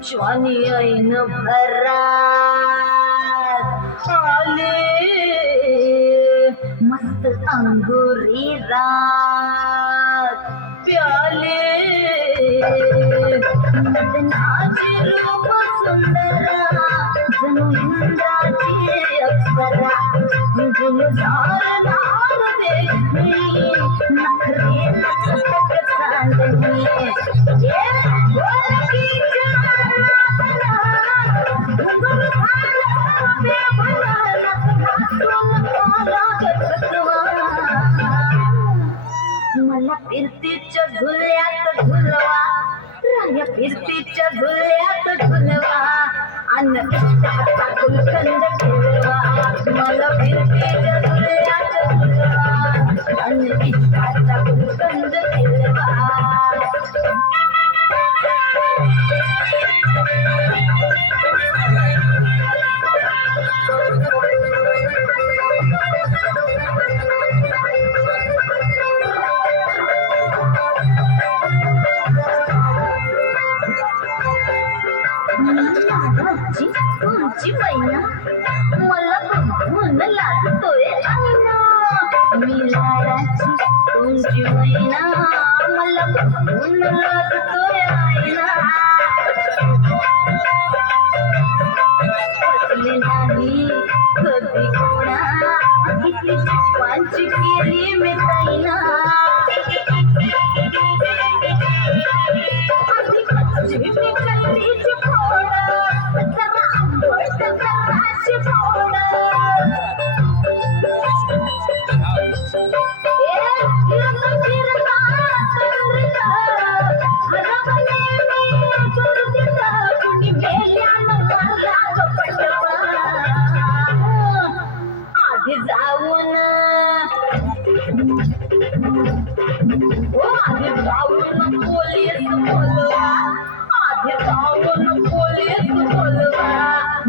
ज्वानी ऐन भरात आले मस्त अंगुरी रात प्याले नदनाचे रूप सुंदरा जणू इंद्राची अप्सरा गुलजार धार देखणी नखरे नचत सांगणी मला फिरतीच्या झुल्यात झुलवा राया फिरतीच्या झुल्यात झुलवा अन्न गुलकंद ठेवा मला फिरतीच्या झुल्यात झुलवा अन्न गुलकंद ठेवा तुमची मैना मला बघून लागतोय आईना मी लाडाची तुमची मैना मला बघून लागतोय आईना नाही कधी कोणा किती चुपांची केली मी ताईना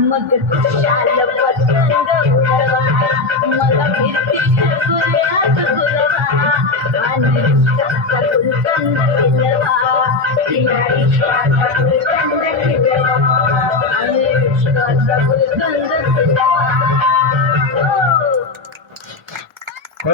मग शाल पतंग उडवा मला फिरतीच्या झुल्यात झुलवा आणि इश्काचा गुलकंद खिलवा तिला इश्काचा गुलकंद खिलवा आणि इश्काचा गुलकंद खिलवा